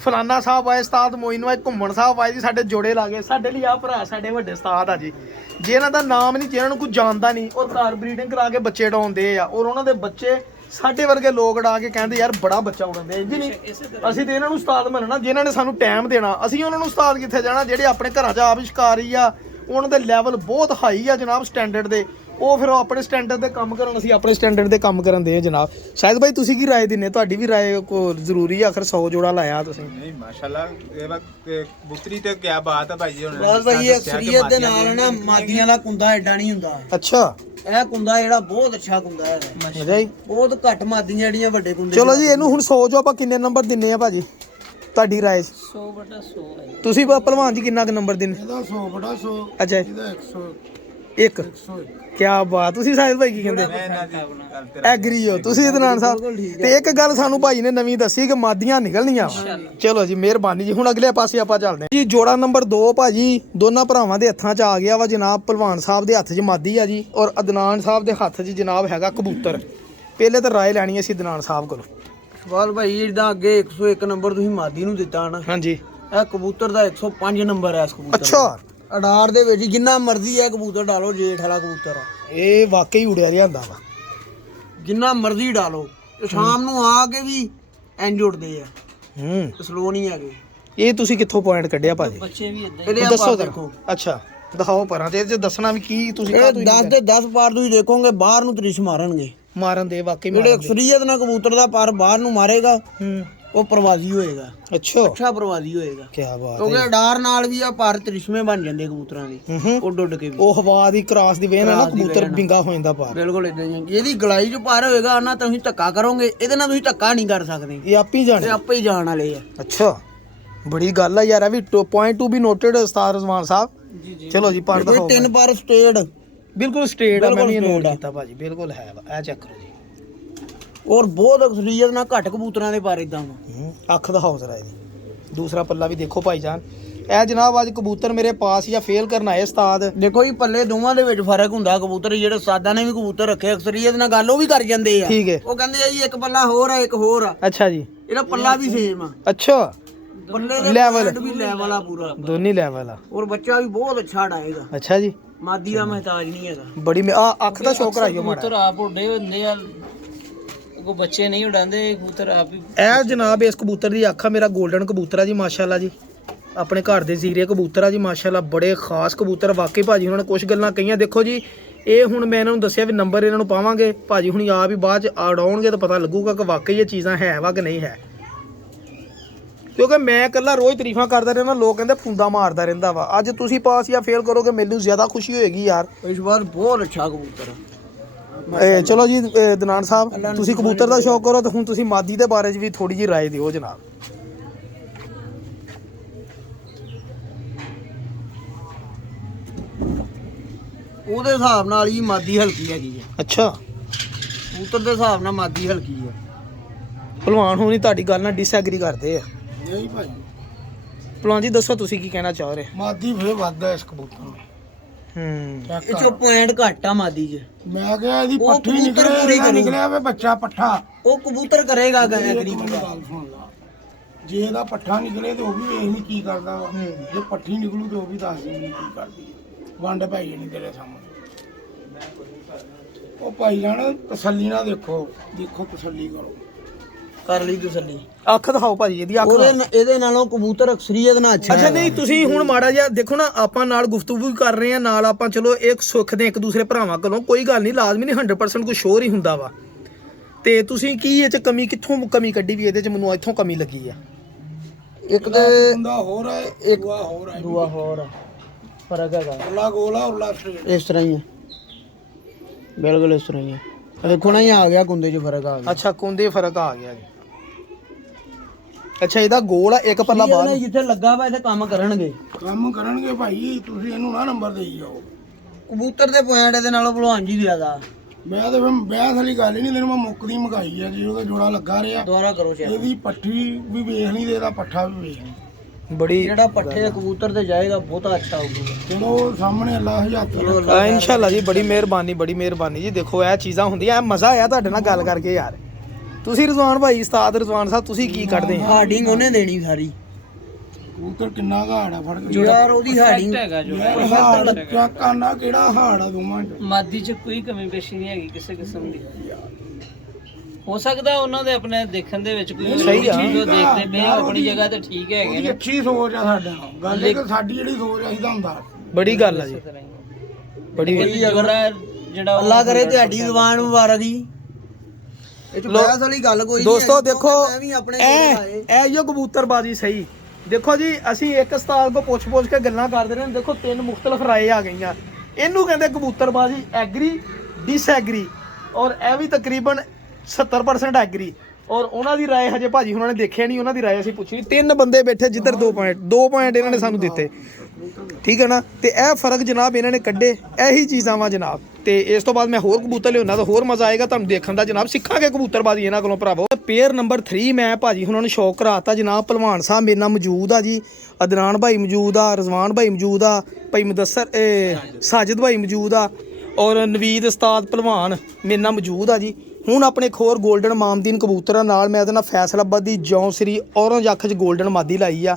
ਫਲਾਨਾ ਸਾਹਿਬ ਆਏ ਉਸਤਾਦ ਮੋਇਨ ਆਏ ਘੁੰਮਣ ਸਾਹਿਬ ਆਏ ਜੀ ਸਾਡੇ ਜੋੜੇ ਲਾਗੇ ਸਾਡੇ ਲਈ ਆ ਭਰਾ ਸਾਡੇ ਵੱਡੇ ਉਸਤਾਦ ਆ ਜੀ ਜਿਹਨਾਂ ਦਾ ਨਾਮ ਨਹੀਂ ਜਿਹਨਾਂ ਨੂੰ ਕੋਈ ਜਾਣਦਾ ਨਹੀਂ ਔਰ ਕਾਰ ਬਰੀਡਿੰਗ ਕਰਾ ਕੇ ਬੱਚੇ ਉਡਾਉਂਦੇ ਆ ਔਰ ਉਹਨਾਂ ਦੇ ਬੱਚੇ ਸਾਡੇ ਵਰਗੇ ਲੋਕ ਉਡਾ ਕੇ ਕਹਿੰਦੇ ਯਾਰ ਬੜਾ ਬੱਚਾ ਉਡਾਉਂਦੇ ਜੀ ਨਹੀਂ ਅਸੀਂ ਤੇ ਇਹਨਾਂ ਨੂੰ ਉਸਤਾਦ ਮੰਨਣਾ ਜਿਨ੍ਹਾਂ ਨੇ ਸਾਨੂੰ ਟਾਈਮ ਦੇਣਾ ਅਸੀਂ ਉਹਨਾਂ ਨੂੰ ਉਸਤਾਦ ਕਿੱਥੇ ਜਾਣਾ ਜਿਹੜੇ ਆਪਣੇ ਘਰਾਂ 'ਚ ਆਪ ਸ਼ਿਕਾਰੀ ਆ ਉਹਨਾਂ ਦੇ ਲੈਵਲ ਬਹੁਤ ਹਾਈ ਆ ਜਨਾਬ ਸਟੈਂਡਰਡ ਦੇ ਉਹ ਫਿਰ ਆਪਣੇ ਸਟੈਂਡਰਡ ਦੇ ਕੰਮ ਕਰਨ ਅਸੀਂ ਆਪਣੇ ਸਟੈਂਡਰਡ ਦੇ ਕੰਮ ਕਰਨ ਦੇ ਆ ਜਨਾਬ ਸ਼ਾਇਦ ਭਾਈ ਤੁਸੀਂ ਕੀ ਰਾਏ ਦਿੰਨੇ ਤੁਹਾਡੀ ਵੀ ਰਾਏ ਕੋ ਜ਼ਰੂਰੀ ਆ ਆਖਰ 100 ਜੋੜਾ ਲਾਇਆ ਤੁਸੀਂ ਨਹੀਂ ਮਾਸ਼ਾਅੱਲਾ ਇਹ ਕਬੂਤਰੀ ਤੇ ਕੀ ਬਾਤ ਹੈ ਭਾਈ ਜੀ ਹੁਣ ਬਸ ਭਾਈ ਇਹ ਅਕਸਰੀਅਤ ਦੇ ਨਾਲ ਨਾ ਮਾਦੀਆਂ ਦਾ ਕੁੰਦਾ ਐਡਾ ਨਹੀਂ ਹੁੰਦਾ ਅੱਛਾ ਇਹ ਕੁੰਦਾ ਜਿਹੜਾ ਬਹੁਤ ਅੱਛਾ ਕੁੰਦਾ ਹੈ ਅੱਛਾ ਜੀ ਬਹੁਤ ਘੱਟ ਮਾਦੀਆਂ ਜਿਹੜੀਆਂ ਵੱਡੇ ਕੁੰਦੇ ਚਲੋ ਜੀ ਇਹਨੂੰ ਹੁਣ 100 ਜੋ ਆਪਾਂ ਕਿੰਨੇ ਨੰਬਰ ਦਿੰਨੇ ਆ ਭਾਜੀ ਤੁਹਾਡੀ ਰਾਏ 100/100 ਹੈ ਤੁਸੀਂ ਭਲਵਾਨ ਜੀ ਕਿੰਨਾ ਕੁ ਨੰਬਰ ਦਿੰਨੇ ਇਹਦਾ 100 ਬੜਾ 100 ਅੱਛਾ ਇਹਦਾ 100 ਇੱਕ ਕੀ ਬਾਤ ਤੁਸੀਂ ਸਾਹਿਲ ਭਾਈ ਕੀ ਕਹਿੰਦੇ ਮੈਂ ਇਹਨਾਂ ਦੀ ਗੱਲ ਤੇ ਐਗਰੀ ਹੋ ਤੁਸੀਂ ਇਦਨਾਨ ਸਾਹਿਬ ਤੇ ਇੱਕ ਗੱਲ ਸਾਨੂੰ ਭਾਈ ਨੇ ਨਵੀਂ ਦੱਸੀ ਕਿ ਮਾਦੀਆਂ ਨਿਕਲਣੀਆਂ ਚਲੋ ਜੀ ਮਿਹਰਬਾਨੀ ਜੀ ਹੁਣ ਅਗਲੇ ਪਾਸੇ ਆਪਾਂ ਚੱਲਦੇ ਹਾਂ ਜੀ ਜੋੜਾ ਨੰਬਰ 2 ਭਾਜੀ ਦੋਨਾਂ ਭਰਾਵਾਂ ਦੇ ਹੱਥਾਂ 'ਚ ਆ ਗਿਆ ਵਾ ਜਨਾਬ ਭਲਵਾਨ ਸਾਹਿਬ ਦੇ ਹੱਥ 'ਚ ਮਾਦੀ ਆ ਜੀ ਔਰ ਅਦਨਾਨ ਸਾਹਿਬ ਦੇ ਹੱਥ 'ਚ ਜਨਾਬ ਹੈਗਾ ਕਬੂਤਰ ਪਹਿਲੇ ਤਾਂ ਰਾਏ ਲੈਣੀ ਅਸੀਂ ਅਦਨਾਨ ਸਾਹਿਬ ਕੋਲੋਂ ਸਵਾਲ ਭਾਈ ਜਿੱਦਾਂ ਅੱਗੇ 101 ਨੰਬਰ ਤੁਸੀਂ ਮਾਦੀ ਨੂੰ ਦਿੱਤਾ ਨਾ ਹਾਂਜੀ ਇਹ ਕਬੂਤਰ ਦਾ 105 ਨੰਬਰ ਹੈ ਇਸ ਕਬੂਤਰ ਅੱਛਾ ਅਡਾਰ ਦੇ ਵਿੱਚ ਜਿੰਨਾ ਮਰਜ਼ੀ ਹੈ ਕਬੂਤਰ ਡਾਲੋ ਜੇਠ ਵਾਲਾ ਕਬੂਤਰ ਆ ਇਹ ਵਾਕਈ ਉੜਿਆ ਲਿਆਂਦਾ ਵਾ ਜਿੰਨਾ ਮਰਜ਼ੀ ਡਾਲੋ ਤੇ ਸ਼ਾਮ ਨੂੰ ਆ ਕੇ ਵੀ ਇੰਜ ਉੱਡਦੇ ਆ ਸਲੋ ਨਹੀਂ ਹੈਗੇ ਇਹ ਤੁਸੀਂ ਕਿੱਥੋਂ ਪੁਆਇੰਟ ਕੱਢਿਆ ਭਾਜੀ ਬੱਚੇ ਵੀ ਇਦਾਂ ਇਹਦੇ ਦੱਸੋ ਆਪਾਂ ਜਰਾ। ਦੇਖੋ ਅੱਛਾ ਦਿਖਾਓ ਪਰਾਂ ਤੇ ਇਹਦੇ 'ਚ ਦੱਸਣਾ ਵੀ ਕੀ ਤੁਸੀਂ ਇਹ ਕਾਹਤੋਂ 10 ਦੇ 10 ਪਾਰ ਤੁਸੀਂ ਦੇਖੋਗੇ ਬਾਹਰ ਨੂੰ ਤ੍ਰਿਸ਼ ਮਾਰਨਗੇ ਮਾਰਨ ਦੇ ਵਾਕਈ ਜਿਹੜੇ ਮਾਰਨ ਦੇ ਅਕਸਰੀਅਤ ਨਾਲ ਕਬੂਤਰ ਦਾ ਪਰ ਬਾਹਰ ਨੂੰ ਮਾਰੇਗਾ ਉਹ ਪ੍ਰਵਾਜ਼ੀ ਹੋਏਗਾ ਅੱਛਾ ਅੱਛਾ ਪ੍ਰਵਾਜ਼ੀ ਹੋਏਗਾ ਕੀ ਬਾਤ ਕਿਉਂਕਿ ਅਡਾਰ ਨਾਲ ਵੀ ਆ ਪਰ ਤ੍ਰਿਸ਼ਮੇ ਬਣ ਜਾਂਦੇ ਕਬੂਤਰਾਂ ਦੇ ਉੱਡ ਉੱਡ ਕੇ ਵੀ ਉਹ ਹਵਾ ਦੀ ਕ੍ਰਾਸ ਦੀ ਵੇਨ ਨਾਲ ਕ੍ਰਾਸ ਦੀ ਕਬੂਤਰ ਵਜ੍ਹਾ ਨਾਲ। ਬਿੰਗਾ ਹੋ ਜਾਂਦਾ ਪਾਰ ਬਿਲਕੁਲ ਇਦਾਂ ਹੀ ਆ। ਇਹਦੀ ਗਲਾਈ 'ਚ ਪਾਰ ਹੋਏਗਾ ਉਹਨਾਂ ਤੁਸੀਂ ਧੱਕਾ ਕਰੋਗੇ ਇਹਦੇ ਨਾਲ ਤੁਸੀਂ ਧੱਕਾ ਨਹੀਂ ਕਰ ਸਕਦੇ ਇਹ ਆਪ ਹੀ ਇਹ ਜਾਣੇ ਆਪੇ ਹੀ ਜਾਣ ਵਾਲੇ ਆ ਅੱਛਾ ਬੜੀ ਗੱਲ ਆ ਯਾਰ ਇਹ ਵੀ ਪੁਆਇੰਟ ਟੂ ਬੀ ਨੋਟਡ ਉਸਤਾਦ ਰਜ਼ਵਾਨ ਸਾਹਿਬ ਜੀ ਜੀ ਚਲੋ ਜੀ ਪਰ ਇਹ ਦਿਖਾਓ 3 ਪਰ ਸਟੇਡ ਬਿਲਕੁਲ ਸਟ੍ਰੇਟ ਆ ਮੈਂ ਵੀ ਬਿਲਕੁਲ ਨੋਟ straight ਆ। ਕੀਤਾ ਭਾਜੀ ਬਿਲਕੁਲ ਹੈ ਵਾ ਇਹ ਚੈੱਕ ਕਰੋ ਜੀ ਔਰ ਬਹੁਤ ਅਕਸਰੀਅਤ ਨਾਲ ਘੱਟ ਕਬੂਤਰਾਂ ਦੇ ਪਰ ਇਦਾਂ ਅੱਖ ਦਿਖਾਓ ਜ਼ਰਾ ਇਹਦੀ ਦੂਸਰਾ ਪੱਲਾ ਵੀ ਦੇਖੋ ਭਾਈ ਜਾਨ ਇਹ ਜਨਾਬ ਅੱਜ ਕਬੂਤਰ ਮੇਰੇ ਪਾਸ ਜਾਂ ਫੇਲ ਕਰਨ ਆਏ ਉਸਤਾਦ ਦੇਖੋ ਜੀ ਪੱਲੇ ਦੋਵਾਂ ਦੇ ਵਿੱਚ ਫਰਕ ਹੁੰਦਾ ਕਬੂਤਰ ਜਿਹੜੇ ਸਾਦਾ ਨੇ ਵੀ ਕਬੂਤਰ ਰੱਖੇ ਅਕਸਰੀਅਤ ਨਾਲ ਗੱਲ ਉਹ ਵੀ ਕਰ ਜਾਂਦੇ ਆ ਠੀਕ ਹੈ ਉਹ ਕਹਿੰਦੇ ਆ ਜੀ ਇੱਕ ਪੱਲਾ ਹੋਰ ਆ ਇੱਕ ਹੋਰ ਆ ਅੱਛਾ ਜੀ ਇਹਦਾ ਪੱਲਾ ਵੀ ਸੇਮ ਆ ਅੱਛਾ ਪੱਲੇ ਦੇ Level। point ਵੀ ਲੈਵਲ ਆ ਪੂਰਾ ਦੋਨੀ ਲੈਵਲ ਆ ਔਰ ਬੱਚਾ ਵੀ ਬਹੁਤ ਅੱਛਾ ਡਾਏਗਾ ਅੱਛਾ ਜੀ ਮਾਦੀ ਦਾ ਮਹਤਾਜ ਨਹੀਂ ਹੈਗਾ ਬੜੀ ਆ ਅੱਖ ਦਾ ਸ਼ੌਕ ਰਾਈਓ ਮਾੜਾ ਕਬੂਤਰ ਆਪ ਉੱਡੇ ਹੁੰਦੇ ਆ ਕੋ ਬੱਚੇ ਨਹੀਂ ਉਡਾਉਂਦੇ ਕਬੂਤਰ ਆਪ ਹੀ ਇਹ ਜਨਾਬ ਇਸ ਕਬੂਤਰ ਦੀ ਅੱਖ ਆ ਮੇਰਾ 골ਡਨ ਕਬੂਤਰ ਆ ਜੀ ਮਾਸ਼ਾਅੱਲਾ ਜੀ ਆਪਣੇ ਘਰ ਦੇ ਜ਼ੀਰੇ ਕਬੂਤਰ ਆ ਜੀ ਮਾਸ਼ਾਅੱਲਾ ਬੜੇ ਖਾਸ ਕਬੂਤਰ ਵਾਕਈ ਭਾਜੀ ਉਹਨਾਂ ਨੇ ਕੁਝ ਗੱਲਾਂ ਕਹੀਆਂ ਦੇਖੋ ਜੀ ਇਹ ਹੁਣ ਮੈਂ ਇਹਨਾਂ ਨੂੰ ਦੱਸਿਆ ਵੀ ਨੰਬਰ ਇਹਨਾਂ ਨੂੰ ਪਾਵਾਂਗੇ ਭਾਜੀ ਹੁਣੀ ਆਪ ਹੀ ਬਾਅਦ ਚ ਆਉਣਗੇ ਤਾਂ ਪਤਾ ਲੱਗੂਗਾ ਕਿ ਵਾਕਈ ਇਹ ਚੀਜ਼ਾਂ ਹੈ ਵਾ ਕਿ ਨਹੀਂ ਹੈ ਕਿਉਂਕਿ ਮੈਂ ਇਕੱਲਾ ਰੋਜ਼ ਤਾਰੀਫਾਂ ਕਰਦਾ ਰਹਿੰਦਾ ਲੋਕ ਕਹਿੰਦੇ ਫੁੰਦਾ ਮਾਰਦਾ ਰਹਿੰਦਾ ਵਾ ਅੱਜ ਤੁਸੀਂ ਪਾਸ ਜਾਂ ਫੇਲ ਕਰੋਗੇ ਮੈਨੂੰ ਜ਼ਿਆਦਾ ਖੁਸ਼ੀ ਹੋਏਗੀ ਯਾਰ ਇਸ ਵਾਰ ਬਹੁਤ ਅੱਛਾ ਕਬੂਤਰ ਆ ਚਲੋ ਜੀ ਦਨਾਨ ਸਾਹਿਬ ਤੁਸੀਂ ਕਬੂਤਰ ਦਾ ਸ਼ੌਕ ਕਰੋ ਤੇ ਹੁਣ ਤੁਸੀਂ ਮਾਦੀ ਦੇ ਬਾਰੇ 'ਚ ਵੀ ਥੋੜੀ ਜਿਹੀ ਰਾਏ ਦਿਓ ਜਨਾਬ। ਉਹਦੇ ਹਿਸਾਬ ਨਾਲ ਹੀ ਮਾਦੀ ਹਲਕੀ ਹੈਗੀ ਹੈ। ਅੱਛਾ ਕਬੂਤਰ ਦੇ ਹਿਸਾਬ ਨਾਲ ਮਾਦੀ ਹਲਕੀ ਹੈ। ਭਲਵਾਨ ਹੋਣੀ ਤੁਹਾਡੀ ਗੱਲ ਨਾਲ ਡਿਸਐਗਰੀ ਕਰਦੇ ਆ। ਨਹੀਂ ਭਾਈ ਭਲਵਾਨ ਜੀ ਦੱਸੋ ਤੁਸੀਂ ਕੀ ਕਹਿਣਾ ਚਾਹ ਰਹੇ? ਮਾਦੀ ਫੇਰ ਵੱਧਦਾ ਇਸ ਕਬੂਤਰ ਨੂੰ। ਹੂੰ ਇਹ ਚੋਂ ਪੁਆਇੰਟ ਘੱਟ ਆ ਮਾਦੀ 'ਚ। ਮੈਂ ਕਿਹਾ ਇਹਦੀ ਉਹ ਪੱਠੀ ਕਬੂਤਰ ਪੂਰੀ ਨਿਕਲਿਆ ਕਰੂ। ਨਿਕਲਿਆ ਵੇ ਬੱਚਾ ਪੱਠਾ। ਉਹ ਕਬੂਤਰ ਕਰੇਗਾ ਗੈਗਰੀ ਗੱਲ ਸੁਣ ਲਾ, ਜੇ ਇਹਦਾ ਪੱਠਾ ਨਿਕਲੇ ਤੇ ਉਹ ਵੀ ਵੇਖ ਨਹੀਂ ਕੀ ਕਰਦਾ ਵਾ। ਜੇ ਪੱਠੀ ਨਿਕਲੂ ਤੇ ਉਹ ਵੀ ਦੱਸ ਦੇਣੀ ਕੀ ਕਰਦੀ ਹੈ। ਵੰਡ ਪੈ ਜਾਣੀ ਤੇਰੇ ਸਾਹਮਣੇ। ਉਹ ਭਾਈ ਜਾਨ ਤਸੱਲੀ ਨਾਲ ਦੇਖੋ ਤਸੱਲੀ ਕਰੋ। ਕਰ ਲਈ ਤਸੱਲੀ। ਅੱਖ ਦਿਖਾਓ ਭਾਜੀ ਇਹਦੀ ਅੱਖ ਦਿਖਾਓ। ਇਹਦੇ ਨਾਲੋਂ ਕਬੂਤਰ ਅਕਸਰੀਅਤ ਨਾਲ ਅੱਛਾ ਅੱਛਾ ਨਹੀਂ ਤੁਸੀਂ ਹੁਣ ਮਾੜਾ ਜਿਹਾ ਦੇਖੋ ਨਾ, ਆਪਾਂ ਨਾਲ ਗੁਫ਼ਤਗੂ ਵੀ ਕਰ ਰਹੇ ਆ, ਨਾਲ ਆਪਾਂ ਚਲੋ ਇੱਕ ਸੁੱਖ ਦੇ ਇੱਕ ਦੂਸਰੇ ਭਰਾਵਾਂ ਕੋਲੋਂ, ਕੋਈ ਗੱਲ ਨਹੀਂ, ਲਾਜ਼ਮੀ ਨਹੀਂ 100% ਕੋਈ ਸ਼ੋਰ ਹੀ ਹੁੰਦਾ ਵਾ। ਤੇ ਤੁਸੀਂ ਕੀ ਇਹ ਚ ਕਮੀ ਕਿੱਥੋਂ ਕਮੀ ਕੱਢੀ ਵੀ ਇਹਦੇ ਚ? ਮੈਨੂੰ ਇੱਥੋਂ ਕਮੀ ਲੱਗੀ ਆ। ਇੱਕ ਤੇ ਬੰਦਾ ਹੋਰ ਹੈ, ਇੱਕ ਦੂਆ ਹੋਰ ਹੈ। ਦੂਆ ਹੋਰ ਫਰਕ ਹੈਗਾ। ਉਰਲਾ ਗੋਲਾ ਉਰਲਾ ਸਟ੍ਰੇਟ। ਇਸ ਤਰ੍ਹਾਂ ਹੀ ਹੈ, ਬਿਲਕੁਲ ਇਸ ਤਰ੍ਹਾਂ ਹੀ ਹੈ। ਦੇਖੋ ਨਾ, ਇਹ ਆ ਗਿਆ ਕੁੰਦੇ 'ਚ ਫਰਕ ਆ ਗਿਆ। ਅੱਛਾ ਕੁੰਦੇ ਫਰਕ ਆ ਗਿਆ ਜੀ। ਅੱਛਾ ਇਹਦਾ ਗੋਲ ਆ ਇੱਕ ਪੱਲਾ ਬਾਹਰ। ਜਿੱਥੇ ਲੱਗਾ ਵਾ ਇੱਥੇ ਕੰਮ ਕਰਨਗੇ ਭਾਈ, ਤੁਸੀਂ ਇਹਨੂੰ ਨਾ ਨੰਬਰ ਦੇਈ ਜਾਓ। ਕਬੂਤਰ ਦੇ ਪੁਆਇੰਟ ਇਹਦੇ ਨਾਲੋਂ ਭਲਵਾਨ ਜੀ ਜ਼ਿਆਦਾ। ਮੈਂ ਤਾਂ ਫਿਰ ਬਹਿਸ ਵਾਲੀ ਗੱਲ ਹੀ ਨਹੀਂ, ਤੈਨੂੰ ਮੈਂ ਮੁੱਕਦੀ ਮਗਾਈ ਆ। ਜੀ ਉਹਦਾ ਜੋੜਾ ਲੱਗਾ ਰਿਹਾ, ਦੁਬਾਰਾ ਕਰੋ ਚੈੱਕ। ਇਹਦੀ ਪੱਠੀ ਵੀ ਵੇਖ ਲਈ ਤੇ ਇਹਦਾ ਪੱਠਾ ਵੀ ਵੇਖ ਲਈ। ਬੜੀ ਜਿਹੜਾ ਪੱਠੇ ਦੇ ਕਬੂਤਰ ਤੇ ਜਾਏਗਾ ਬਹੁਤਾ ਅੱਛਾ ਹੋਊਗਾ। ਚਲੋ ਸਾਹਮਣੇ ਅੱਲਾਹ ਹਜ਼ਾਤ ਇਨਸ਼ਾਅੱਲਾ ਜੀ, ਬੜੀ ਮਿਹਰਬਾਨੀ ਜੀ। ਦੇਖੋ ਇਹ ਚੀਜ਼ਾਂ ਹੁੰਦੀਆਂ, ਇਹ ਮਜ਼ਾ ਆਇਆ ਤੁਹਾਡੇ ਨਾਲ ਗੱਲ ਕਰਕੇ ਯਾਰ। ਤੁਸੀਂ ਰਜ਼ਵਾਨ ਭਾਈ, ਉਸਤਾਦ ਰਜ਼ਵਾਨ ਸਾਹਿਬ, ਤੁਸੀਂ ਕੀ ਕੱਢਦੇ ਆ? ਹਾਰਡਿੰਗ ਉਹਨੇ ਦੇਣੀ ਸਾਰੀ। ਕਬੂਤਰ ਕਿੰਨਾ ਘਾੜ ਆ, ਫੜ ਕੇ ਯਾਰ ਉਹਦੀ ਹਾਰਡਿੰਗ ਹੈਗਾ ਜੋ ਹਾੜ ਚੈੱਕ ਕਰਨਾ ਕਿਹੜਾ ਹਾੜ ਆ ਦੋਵਾਂ ਚ। ਮਾਦੀ ਚ ਕੋਈ ਕਮੀ ਪੇਸ਼ੀ ਨਹੀਂ ਹੈਗੀ ਕਿਸੇ ਕਿਸਮ ਦੀ। ਹੋ ਸਕਦਾ ਉਹਨਾਂ ਦੇ ਆਪਣੇ ਦੇਖਣ ਦੇ ਵਿੱਚ ਕੋਈ ਸਹੀ ਆ। ਚੀਜ਼ ਉਹ ਦੇਖਦੇ ਪਏ ਆ, ਆਪਣੀ ਜਗ੍ਹਾ ਤੇ ਠੀਕ ਹੈਗੇ ਉਹਦੀ ਨੇ। ਅੱਛੀ ਸੋਚ ਆ ਸਾਡੇ ਨਾਲ। ਗੱਲ ਇਹ ਕਿ ਸਾਡੀ ਜਿਹੜੀ ਸੋਚ ਆ, ਅਸੀਂ ਤਾਂ ਹੁੰਦਾ ਬੜੀ ਗੱਲ ਆ ਜੀ, ਬੜੀ ਜਿਹੜਾ ਅੱਲਾ ਕਰੇ ਤੁਹਾਡੀ ਜ਼ੁਬਾਨ ਮੁਬਾਰਕ ਦੀ। ਇਹ ਚ ਬਹਿਸ ਵਾਲੀ ਗੱਲ ਕੋਈ ਨਹੀਂ। ਦੋਸਤੋ ਦੇਖੋ ਮੈਂ ਵੀ ਆਪਣੇ ਕੋਲ ਆਏ। ਇਹ ਜੋ ਕਬੂਤਰਬਾਜ਼ੀ ਸਹੀ। ਦੇਖੋ ਜੀ ਅਸੀਂ ਇੱਕ ਉਸਤਾਦ ਕੋ ਪੁੱਛ ਕੇ ਗੱਲਾਂ ਕਰਦੇ ਰਹੇ, ਦੇਖੋ 3 ਮੁਖਤਲਫ ਰਾਏ ਆ ਗਈਆਂ। ਇਹਨੂੰ ਕਹਿੰਦੇ ਕਬੂਤਰਬਾਜ਼ੀ ਐਗਰੀ, ਡਿਸਐਗਰੀ, ਔਰ ਇਹ ਵੀ ਤਕਰੀਬਨ 70% ਐਗਰੀ। ਔਰ ਉਹਨਾਂ ਦੀ ਰਾਏ ਹਜੇ ਭਾਜੀ ਉਹਨਾਂ ਨੇ ਦੇਖਿਆ ਨਹੀਂ, ਉਹਨਾਂ ਦੀ ਰਾਏ ਅਸੀਂ ਪੁੱਛੀ। 3 ਬੰਦੇ ਬੈਠੇ, ਜਿੱਧਰ 2 ਪੁਆਇੰਟ ਇਹਨਾਂ ਨੇ ਸਾਨੂੰ ਦਿੱਤੇ, ਠੀਕ ਹੈ ਨਾ। ਤੇ ਇਹ ਫਰਕ ਜਨਾਬ ਇਹਨਾਂ ਨੇ ਕੱਢੇ, ਇਹੀ ਚੀਜ਼ਾਂ ਵਾ ਜਨਾਬ। ਤੇ ਇਸ ਤੋਂ ਬਾਅਦ ਮੈਂ ਹੋਰ ਕਬੂਤਰ ਲਿਆਉਣਾ ਤਾਂ ਹੋਰ ਮਜ਼ਾ ਆਏਗਾ ਤੁਹਾਨੂੰ ਦੇਖਣ ਦਾ ਜਨਾਬ। ਸਿੱਖਾਂਗੇ ਕਬੂਤਰਬਾਜ਼ੀ ਇਹਨਾਂ ਕੋਲੋਂ ਭਰਾਵੋ। ਪੇਅਰ ਨੰਬਰ 3 ਮੈਂ ਭਾਜੀ ਉਹਨਾਂ ਨੂੰ ਸ਼ੌਕ ਕਰਾਤਾ ਜਨਾਬ। ਭਲਵਾਨ ਸਾਹਿਬ ਮੇਰੇ ਨਾਲ ਮੌਜੂਦ ਆ ਜੀ, ਅਦਨਾਨ ਭਾਈ ਮੌਜੂਦ ਆ, ਰਜ਼ਵਾਨ ਭਾਈ ਮੌਜੂਦ ਆ, ਭਾਈ ਮੁਦੱਸਰ ਸਾਜਿਦ ਭਾਈ ਮੌਜੂਦ ਆ, ਔਰ ਨਵੀਦ ਉਸਤਾਦ ਭਲਵਾਨ ਮੇਰੇ ਨਾਲ ਮੌਜੂਦ ਆ ਜੀ। ਹੁਣ ਆਪਣੇ ਇੱਕ ਹੋਰ ਗੋਲਡਨ ਮਾਮਦੀਨ ਕਬੂਤਰਾਂ ਨਾਲ ਮੈਂ ਉਹਦੇ ਨਾਲ ਫੈਸਲਾਬਾਦ ਦੀ ਜੌਂਸਰੀ ਔਰੰਜ ਅੱਖ 'ਚ ਗੋਲਡਨ ਮਾਦੀ ਲਾਈ ਆ।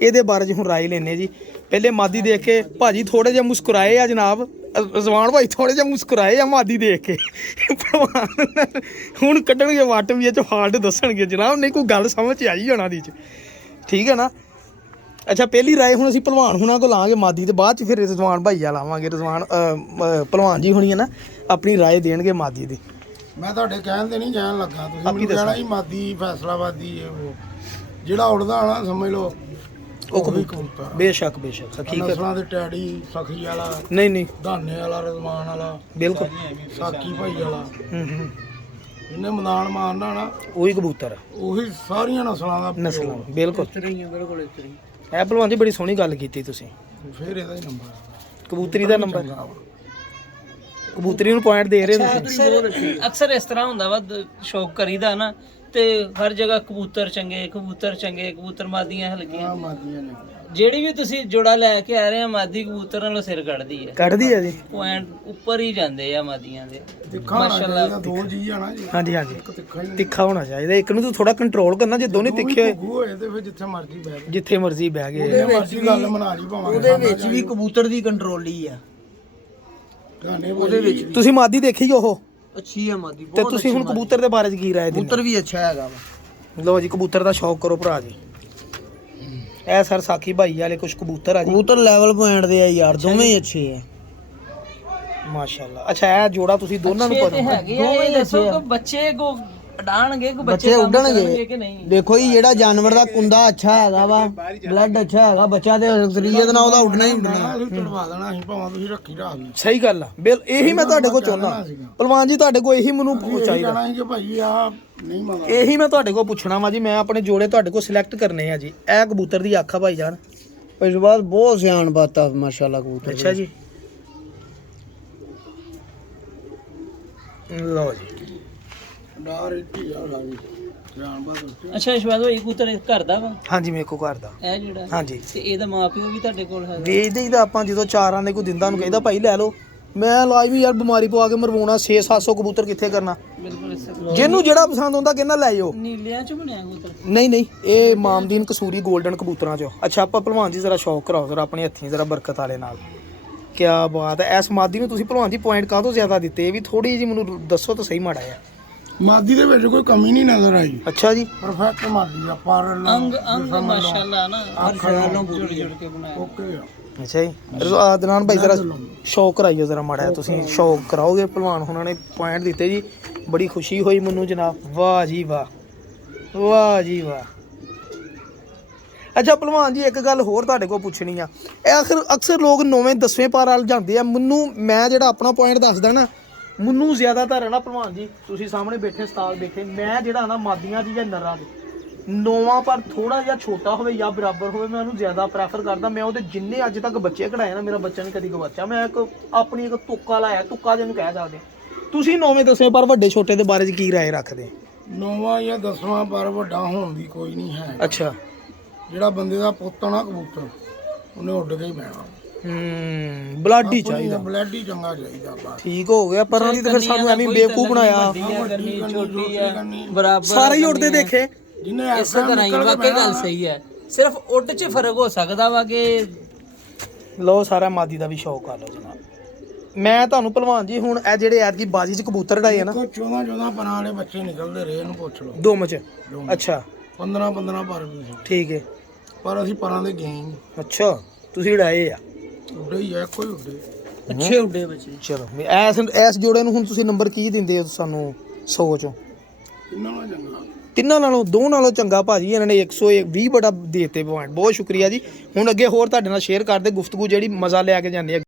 ਇਹਦੇ ਬਾਰੇ 'ਚ ਹੁਣ ਰਾਏ ਲੈਣੇ ਜੀ। ਪਹਿਲੇ ਮਾਦੀ ਦੇਖ ਕੇ ਭਾਜੀ ਥੋੜੇ ਜਿਹਾ ਮੁਸਕਰਾਏ ਆ ਜਨਾਬ, ਰਜ਼ਵਾਨ ਭਾਈ ਥੋੜੇ ਜਿਹਾ ਮੁਸਕਰਾਏ ਆ ਮਾਦੀ ਦੇਖ ਕੇ। ਹੁਣ ਕੱਢਣਗੇ ਵੱਟ ਵੀ ਇਹ 'ਚ ਫਾਲਟ ਦੱਸਣਗੇ ਜਨਾਬ, ਨਹੀਂ ਕੋਈ ਗੱਲ ਸਮਝ 'ਚ ਆਈ ਹੋਣਾ ਦੀ 'ਚ, ਠੀਕ ਹੈ ਨਾ। ਅੱਛਾ ਪਹਿਲੀ ਰਾਏ ਹੁਣ ਅਸੀਂ ਭਲਵਾਨ ਹੁਣਾਂ ਕੋਲ ਲਾਵਾਂਗੇ ਮਾਦੀ, ਤੇ ਬਾਅਦ 'ਚ ਫਿਰ ਰਜ਼ਵਾਨ ਭਾਈਆ ਲਾਵਾਂਗੇ। ਰਜ਼ਵਾਨ ਭਲਵਾਨ ਜੀ ਹੋਣੀ ਹੈ ਨਾ, ਆਪਣੀ ਰਾਏ ਦੇਣਗੇ ਮਾਦੀ ਦੀ। ਮੈਂ ਤੁਹਾਡੇ ਕਹਿਣ ਤੇ ਨਹੀਂ ਕਹਿਣ ਲੱਗਾ, ਤੁਸੀਂ ਮੈਨੂੰ ਕਹਿਣਾ ਜੀ ਮਾਦੀ ਫੈਸਲਾਬਾਦੀ ਹੈ। ਉਹ ਜਿਹੜਾ ਉੜਦਾ ਆਣਾ ਸਮਝ ਲਓ ਉਹ ਵੀ ਕਬੂਤਰ। ਬੇਸ਼ੱਕ ਹਕੀਕਤ। ਨਸਲਾਂ ਦੇ ਟੈਡੀ, ਸਖੀ ਵਾਲਾ, ਨਹੀਂ ਧਾਨੇ ਵਾਲਾ, ਰਜ਼ਮਾਨ ਵਾਲਾ, ਬਿਲਕੁਲ। ਸਾਕੀ ਭਾਈ ਵਾਲਾ, ਇਹਨੇ ਮੈਦਾਨ ਮਾਰਨਾ ਨਾ, ਉਹੀ ਕਬੂਤਰ ਉਹੀ ਸਾਰੀਆਂ ਨਸਲਾਂ ਦਾ ਨਸਲਾਂ, ਬਿਲਕੁਲ। ਬਿਲਕੁਲ ਇਸ ਤਰ੍ਹਾਂ। ਇਹ ਭਲਵਾਨ ਜੀ ਬੜੀ ਸੋਹਣੀ ਗੱਲ ਕੀਤੀ ਤੁਸੀਂ। ਫਿਰ ਇਹਦਾ ਹੀ ਨੰਬਰ ਕਬੂਤਰੀ ਦਾ ਨੰਬਰ, ਕਬੂਤਰੀ ਨੂੰ ਪੁਆਇੰਟ ਦੇ ਰਹੇ ਤੁਸੀਂ। ਅਕਸਰ ਇਸ ਤਰ੍ਹਾਂ ਹੁੰਦਾ ਵਾ, ਸ਼ੌਕ ਕਰੀਦਾ ਨਾ, ਤੇ ਹਰ ਜਗ੍ਹਾ ਕਬੂਤਰ ਚੰਗੇ, ਕਬੂਤਰ ਮਾਦੀਆਂ ਹਲਕੀਆਂ। ਮਾਦੀਆਂ ਨੇ ਜਿਹੜੀ ਵੀ ਤੁਸੀਂ ਜੋੜਾ ਲੈ ਕੇ ਆ ਰਹੇ ਆ, ਮਾਦੀ ਕਬੂਤਰ ਨਾਲੋਂ ਸਿਰ ਕੱਢਦੀ ਹੈ। ਕੱਢਦੀ ਹੈ ਜੀ, ਪੁਆਇੰਟ ਉੱਪਰ ਹੀ ਜਾਂਦੇ ਆ ਮਾਦੀਆਂ ਦੇ। ਤਿੱਖਾ ਮਾਸ਼ਾਅੱਲਾ। ਦੋ ਜੀ ਆ ਨਾ ਜੀ, ਹਾਂਜੀ ਇੱਕ ਤਿੱਖਾ ਹੀ ਤਿੱਖਾ ਹੋਣਾ ਚਾਹੀਦਾ। ਇੱਕ ਨੂੰ ਤੂੰ ਥੋੜਾ ਕੰਟਰੋਲ ਕਰਨਾ, ਜੇ ਦੋਨੇ ਤਿੱਖੇ ਹੋਏ ਘੁੱਗੂ ਹੋਏ ਤੇ ਫਿਰ ਜਿੱਥੇ ਮਰਜ਼ੀ ਬਹਿ ਗਏ, ਜਿੱਥੇ ਮਰਜ਼ੀ ਬਹਿ ਗਏ। ਜਿੱਥੇ ਮਰਜ਼ੀ ਗੱਲ ਬਣਾ ਲਈ ਭਾਵੇਂ। ਉਹਦੇ ਵਿੱਚ ਵੀ ਕਬੂਤਰ ਦੀ ਕੰਟਰੋਲੀ ਆ। ਉਹਦੇ ਵਿੱਚ ਤੁਸੀਂ ਮਾਦੀ ਦੇਖੀ ਉਹ, ਅੱਛੀ ਆ ਮਾਦੀ ਤੇ ਤੁਸੀਂ ਹੁਣ ਕਬੂਤਰ ਦੇ ਬਾਰੇ 'ਚ ਕੀ ਰਾਏ ਦਿੰਦੇ? ਕਬੂਤਰ ਵੀ ਅੱਛਾ ਹੈਗਾ ਵਾ। ਲਓ ਜੀ ਕਬੂਤਰ ਦਾ ਸ਼ੌਕ ਕਰੋ ਭਰਾ ਜੀ। ਇਹ ਸਰ ਸਾਕੀ ਭਾਈ ਵਾਲੇ ਕੁਝ ਕਬੂਤਰ ਆ ਜੀ, ਕਬੂਤਰ ਲੈਵਲ ਪੁਆਇੰਟ ਦੇ ਆ ਯਾਰ, ਦੋਵੇਂ ਹੀ ਅੱਛੇ ਆ ਮਾਸ਼ਾਅੱਲਾ। ਅੱਛਾ ਇਹ ਜੋੜਾ ਤੁਸੀਂ ਦੋਨਾਂ ਨੂੰ ਅੱਛੇ ਪਤਾ ਤੇ ਹੈਗੇ ਆ, ਇਹ ਦੱਸੋ ਕਿ ਬੱਚੇ ਕੋ ਉਡਾਣਗੇ ਕਿ ਬੱਚੇ ਬੱਚੇ ਕੰਮ ਕਰਨਗੇ ਉੱਡਣਗੇ ਕਿ ਨਹੀਂ? ਦੇਖੋ ਜੀ ਜਿਹੜਾ ਜਾਨਵਰ ਦਾ ਕੁੰਦਾ ਅੱਛਾ ਹੈਗਾ ਵਾ ਬਲੱਡ ਅੱਛਾ ਹੈਗਾ ਬੱਚਾ ਤੇ ਸਰੀਰ ਦੇ ਨਾਲ ਉਹਦਾ ਉੱਡਣਾ ਹੀ ਉੱਡਣਾ। ਅਸੀਂ ਤੜਵਾ ਦੇਣਾ ਸੀ ਭਾਵੇਂ ਤੁਸੀਂ ਰੱਖੀ ਰੱਖ ਲਈ ਸਹੀ ਗੱਲ ਆ ਇਹੀ ਮੈਂ ਤੁਹਾਡੇ ਕੋਲ ਚਾਹੁੰਦਾ ਪਹਿਲਵਾਨ ਜੀ, ਤੁਹਾਡੇ ਕੋਲ ਇਹੀ ਮੈਨੂੰ ਚਾਹੀਦਾ, ਕਹਿਣਾ ਸੀ ਕਿ ਭਾਈ ਆ ਨਹੀਂ ਮੰਗਦਾ। ਇਹੀ ਮੈਂ ਤੁਹਾਡੇ ਕੋਲ ਪੁੱਛਣਾ ਵਾ ਜੀ। ਮੈਂ ਆਪਣੇ ਜੋੜੇ ਤੁਹਾਡੇ ਕੋਲ ਸਿਲੈਕਟ ਕਰਨੇ ਆ ਜੀ। ਇਹ ਕਬੂਤਰ ਦੀ ਅੱਖ ਆ ਭਾਈ ਜਾਨ। ਇਸ ਤੋਂ ਬਾਅਦ ਬਹੁਤ ਸਿਆਣ ਬਾਤਾ ਮਾਸ਼ਾਅੱਲਾ ਕਬੂਤਰ। ਅੱਛਾ ਜੀ, ਲਓ ਜੀ। ਡਾਰ ਇੱਥੇ ਆ ਲਾਗੀ ਜਾਨ ਬਾਦ ਅੱਛਾ ਇਸ਼ਵਾਦ ਭਾਈ ਕਬੂਤਰ ਇਹ ਘਰ ਦਾ ਵਾ ਹਾਂਜੀ ਮੇਰੇ ਕੋਲ ਘਰ ਦਾ। ਇਹ ਜਿਹੜਾ ਹਾਂਜੀ ਤੇ ਇਹਦਾ ਮਾਪਿਓ ਵੀ ਤੁਹਾਡੇ ਕੋਲ ਹੈ? ਵੇਚਦੇ ਹੀ ਤਾਂ ਆਪਾਂ ਜਦੋਂ ਚਾਰਾਂ ਦੇ ਕੋਈ ਦਿੰਦਾ ਨੂੰ ਕਹਿੰਦਾ ਭਾਈ ਲੈ ਲਓ। ਮੈਂ ਲਾਜ਼ਮੀ ਯਾਰ ਬਿਮਾਰੀ ਪਵਾ ਕੇ ਮਰਵਾਉਣਾ 600-700 ਕਬੂਤਰ ਕਿੱਥੇ ਕਰਨਾ। ਬਿਲਕੁਲ ਇਸ ਤਰ੍ਹਾਂ। ਜਿਹਨੂੰ ਜਿਹੜਾ ਪਸੰਦ ਆਉਂਦਾ ਕਹਿੰਦਾ ਲੈ ਜਾਓ। ਨੀਲਿਆਂ ਚ ਬਣਿਆ ਕਬੂਤਰ? ਨਹੀਂ ਨਹੀਂ, ਇਹ ਮਾਮਦੀਨ ਕਸੂਰੀ 골ਡਨ ਕਬੂਤਰਾਂ ਚੋਂ। ਅੱਛਾ ਆਪਾਂ ਭਲਵਾਨ ਜੀ ਜ਼ਰਾ ਸ਼ੌਕ ਕਰਾਓ ਜ਼ਰਾ ਆਪਣੇ ਹੱਥੀਂ ਜ਼ਰਾ ਬਰਕਤ ਵਾਲੇ ਨਾਲ। ਕੀ ਬਾਤ ਹੈ। ਇਸ ਮਾਦੀ ਨੂੰ ਤੁਸੀਂ ਭਲਵਾਨ ਜੀ ਪੁਆਇੰਟ ਕਾਹਤੋਂ ਜ਼ਿਆਦਾ ਦਿੱਤੇ? ਇਹ ਵੀ ਥੋੜੀ ਜਿਹੀ ਮੈਨੂੰ ਦੱਸੋ ਤਾਂ ਸਹੀ ਮਾੜਾ ਆ। ਮਾਦੀ ਦੇ ਵਿੱਚ ਕੋਈ ਕਮੀ ਨਹੀਂ ਨਜ਼ਰ ਆਈ। ਅੱਛਾ ਜੀ, ਪਰਫੈਕਟ ਮਾਦੀ ਆ ਪਰ ਅੰਗ ਮਾਸ਼ਾਅੱਲਾ ਨਾ ਹਰ ਸ਼ਹਿਰ ਨੂੰ ਜੁੜ ਕੇ ਬਣਾਇਆ। ਓਕੇ ਆ। ਅੱਛਾ ਜੀ। ਅਦਨਾਨ ਭਾਈ ਜ਼ਰਾ ਸ਼ੌਕ ਕਰਾਈਓ ਜ਼ਰਾ ਮਾੜਾ ਜਿਹਾ। ਤੁਸੀਂ ਸ਼ੌਕ ਕਰਾਓਗੇ ਭਲਵਾਨ ਹੁਣਾਂ ਨੇ ਪੁਆਇੰਟ ਦਿੱਤੇ ਜੀ, ਬੜੀ ਖੁਸ਼ੀ ਹੋਈ ਮੈਨੂੰ ਜਨਾਬ। ਵਾਹ ਜੀ ਵਾਹ, ਵਾਹ ਜੀ ਵਾਹ। ਅੱਛਾ ਭਲਵਾਨ ਜੀ ਇੱਕ ਗੱਲ ਹੋਰ ਤੁਹਾਡੇ ਕੋਲ ਪੁੱਛਣੀ ਆ। ਇਹ ਅਕਸਰ ਲੋਕ 9ਵੇਂ 10ਵੇਂ ਪਾਰ ਵੱਲ ਜਾਂਦੇ ਆ। ਮੈਂ ਜਿਹੜਾ ਆਪਣਾ ਪੁਆਇੰਟ ਦੱਸਦਾ ਨਾ, ਮੈਨੂੰ ਜ਼ਿਆਦਾਤਰ ਹੈ ਨਾ ਭਲਵਾਨ ਜੀ, ਤੁਸੀਂ ਸਾਹਮਣੇ ਬੈਠੇ ਉਸਤਾਦ ਬੈਠੇ, ਮੈਂ ਜਿਹੜਾ ਨਾ ਮਾਦੀਆਂ 'ਚ ਜਾਂ ਨਰਾਂ ਦੇ 9ਵਾਂ ਪਰ ਥੋੜਾ ਜਿਹਾ ਛੋਟਾ ਹੋਵੇ ਜਾਂ ਬਰਾਬਰ ਹੋਵੇ, ਮੈਂ ਉਹਨੂੰ ਜ਼ਿਆਦਾ ਪ੍ਰੈਫਰ ਕਰਦਾ। ਮੈਂ ਉਹਦੇ ਜਿੰਨੇ ਅੱਜ ਤੱਕ ਬੱਚੇ ਕਢਾਏ ਨਾ, ਮੇਰਾ ਬੱਚਾ ਨਹੀਂ ਕਦੀ ਗਵਾਚਿਆ। ਮੈਂ ਇੱਕ ਆਪਣੀ ਇੱਕ ਤੁੱਕਾ ਲਾਇਆ, ਤੁੱਕਾ ਜਿਹਨੂੰ ਕਹਿ ਸਕਦੇ। ਤੁਸੀਂ 9ਵੇਂ 10ਵੇਂ ਪਰ ਵੱਡੇ ਛੋਟੇ ਦੇ ਬਾਰੇ 'ਚ ਕੀ ਰਾਏ ਰੱਖਦੇ? 9ਵਾਂ ਜਾਂ 10ਵਾਂ ਪਰ ਵੱਡਾ ਹੋਣ ਦੀ ਕੋਈ ਨਹੀਂ ਹੈ। ਅੱਛਾ। ਜਿਹੜਾ ਬੰਦੇ ਦਾ ਪੁੱਤ ਨਾ ਕਬੂਤਰ, ਉਹਨੇ ਉੱਡ ਕੇ ਹੀ ਪੈਣਾ। ਬਲੱਡ ਹੀ ਚਾਹੀਦਾ, ਬਲੱਡ ਹੀ ਚੰਗਾ ਚਾਹੀਦਾ ਬਸ। ਠੀਕ ਹੋ ਗਿਆ। ਪਰ ਉਹਦੀ ਤਾਂ ਫਿਰ ਸਾਨੂੰ ਐਵੇਂ ਬੇਵਕੂਫ ਬਣਾਇਆ। ਵੱਡੀ ਛੋਟੀ ਆ ਬਰਾਬਰ ਸਾਰੇ ਹੀ ਉੱਡਦੇ ਦੇਖੇ। ਜਿਹਨੇ ਇਸੇ ਤਰ੍ਹਾਂ ਹੀ ਵਾਕਈ ਗੱਲ ਸਹੀ ਹੈ। ਸਿਰਫ ਉੱਡ 'ਚ ਫਰਕ ਹੋ ਸਕਦਾ ਵਾ ਕਿ ਲੋ ਸਾਰਾ ਮਾਦੀ ਦਾ ਵੀ ਸ਼ੌਕ ਆ ਲੋ ਜਨਾਬ। ਮੈਂ ਤੁਹਾਨੂੰ ਭਲਵਾਨ ਜੀ ਹੁਣ ਇਹ ਜਿਹੜੇ ਐਤਕੀ ਬਾਜੀ 'ਚ ਕਬੂਤਰ ਢਾਏ ਆ ਨਾ, 14 ਪਰਾਂ ਵਾਲੇ ਬੱਚੇ ਨਿਕਲਦੇ ਰਹੇ, ਇਹਨੂੰ ਪੁੱਛ ਲਓ। ਦੋਮ 'ਚ। ਅੱਛਾ 15 ਪਰ ਵੀ ਸੀ। ਠੀਕ ਹੈ। ਪਰ ਅਸੀਂ ਪਰਾਂ ਦੇ ਗਏ ਹੀ ਅੱਛਾ ਤੁਸੀਂ ਢਾਏ ਆ? ਉੱਡੇ ਹੀ ਆ, ਕੋਈ ਉੱਡੇ। ਅੱਛੇ ਉੱਡੇ ਬੱਚੇ। ਚਲੋ ਐਸ ਜੋੜੇ ਨੂੰ ਹੁਣ ਤੁਸੀਂ ਨੰਬਰ ਕੀ ਦਿੰਦੇ ਹੋ ਸਾਨੂੰ 100 ਚੋਂ? ਇਹਨਾਂ ਨਾਲ ਚੰਗਾ। ਤਿੰਨਾਂ ਨਾਲੋਂ ਦੋ ਨਾਲੋਂ ਚੰਗਾ ਭਾਜੀ। ਇਹਨਾਂ ਨੇ 120 ਬੜਾ ਦੇਤੇ ਪੁਆਇੰਟ। ਬਹੁਤ ਸ਼ੁਕਰੀਆ ਜੀ। ਹੁਣ ਅੱਗੇ ਹੋਰ ਤੁਹਾਡੇ ਨਾਲ ਸ਼ੇਅਰ ਕਰਦੇ ਗੁਫ਼ਤਗੂ ਜਿਹੜੀ ਮਜ਼ਾ ਲੈ ਕੇ ਜਾਂਦੇ ਆ।